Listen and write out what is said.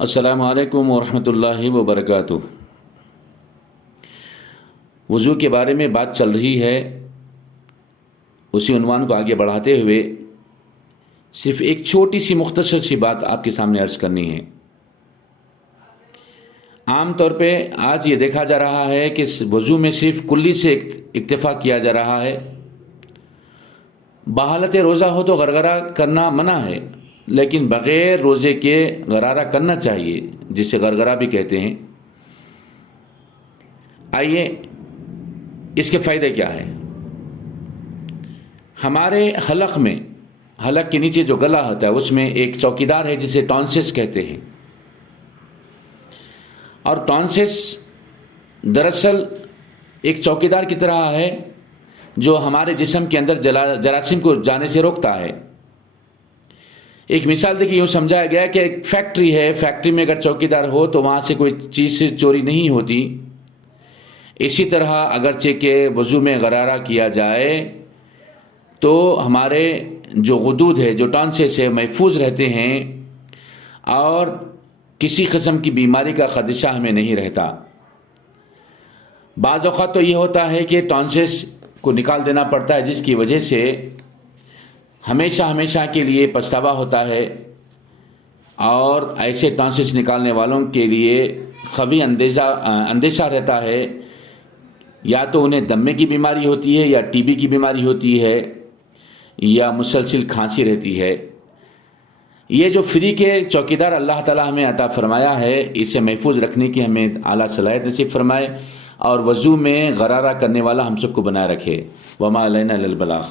السلام علیکم ورحمۃ اللہ وبرکاتہ۔ وضو کے بارے میں بات چل رہی ہے، اسی عنوان کو آگے بڑھاتے ہوئے صرف ایک چھوٹی سی مختصر سی بات آپ کے سامنے عرض کرنی ہے۔ عام طور پہ آج یہ دیکھا جا رہا ہے کہ وضو میں صرف کلی سے اکتفا کیا جا رہا ہے۔ بحالت روزہ ہو تو غرغرہ کرنا منع ہے، لیکن بغیر روزے کے غرارہ کرنا چاہیے، جسے غرغرہ بھی کہتے ہیں۔ آئیے اس کے فائدے کیا ہے۔ ہمارے حلق میں، حلق کے نیچے جو گلا ہوتا ہے اس میں ایک چوکیدار ہے جسے ٹونسس کہتے ہیں، اور ٹونسس دراصل ایک چوکیدار کی طرح ہے جو ہمارے جسم کے اندر جراثیم کو جانے سے روکتا ہے۔ ایک مثال دیکھیں، یوں سمجھایا گیا کہ ایک فیکٹری ہے، فیکٹری میں اگر چوکیدار ہو تو وہاں سے کوئی چیز چوری نہیں ہوتی۔ اسی طرح اگرچہ کہ وضو میں غرارہ کیا جائے تو ہمارے جو غدود ہے، جو ٹونسس ہے، محفوظ رہتے ہیں اور کسی قسم کی بیماری کا خدشہ ہمیں نہیں رہتا۔ بعض اوقات تو یہ ہوتا ہے کہ ٹونسس کو نکال دینا پڑتا ہے، جس کی وجہ سے ہمیشہ کے لیے پچھتاوا ہوتا ہے، اور ایسے ٹونسس نکالنے والوں کے لیے قوی اندیشہ رہتا ہے، یا تو انہیں دمے کی بیماری ہوتی ہے، یا ٹی بی کی بیماری ہوتی ہے، یا مسلسل کھانسی رہتی ہے۔ یہ جو فری کے چوکیدار اللہ تعالی ہمیں عطا فرمایا ہے، اسے محفوظ رکھنے کی ہمیں اعلیٰ صلاحیت نصیب فرمائے، اور وضو میں غرارہ کرنے والا ہم سب کو بنائے رکھے۔ وما علینا الا البلاغ۔